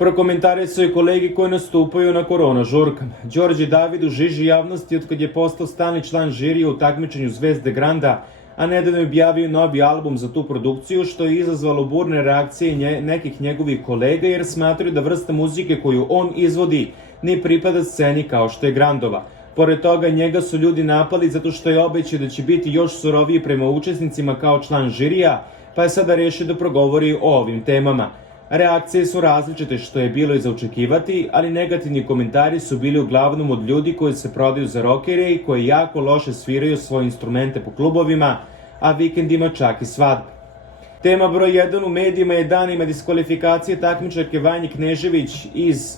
Prokomentarisao je kolegi koji nastupaju na korona žurkama. Đorđe David u žiži javnosti otkad je postao stalni član žirija u takmičenju Zvezde Granda, a nedavno je objavio novi album za tu produkciju, što je izazvalo burne reakcije nekih njegovih kolega jer smatraju da vrsta muzike koju on izvodi ne pripada sceni kao što je Grandova. Pored toga, njega su ljudi napali zato što je obećao da će biti još suroviji prema učesnicima kao član žirija, pa je sada rešio da progovori o ovim temama. Reakcije su različite što je bilo i za očekivati, ali negativni komentari su bili uglavnom od ljudi koji se prodaju za rokere i koji jako loše sviraju svoje instrumente po klubovima, a vikendima čak i svadbe. Tema broj 1 u medijima je danima diskvalifikacije takmičarke Vanje Knežević iz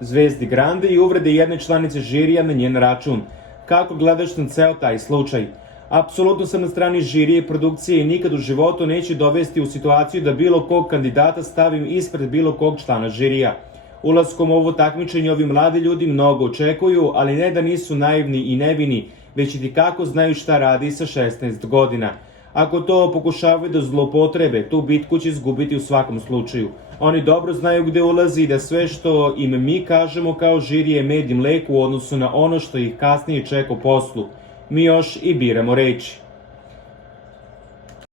Zvezdi Grande i uvrede jedne članice žirija na njen račun. Kako gledaš na ceo taj slučaj? Apsolutno sam na strani žirije i produkcije i nikad u životu neću dovesti u situaciju da bilo kog kandidata stavim ispred bilo kog člana žirija. Ulaskom u ovo takmičenje ovi mladi ljudi mnogo očekuju, ali ne da nisu naivni i nevini, već i kako znaju šta radi sa 16 godina. Ako to pokušavaju da zloupotrebe, tu bitku će izgubiti u svakom slučaju. Oni dobro znaju gde ulazi i da sve što im mi kažemo kao žirije je med i mleko u odnosu na ono što ih kasnije čeka u poslu. Mi još i biramo reči.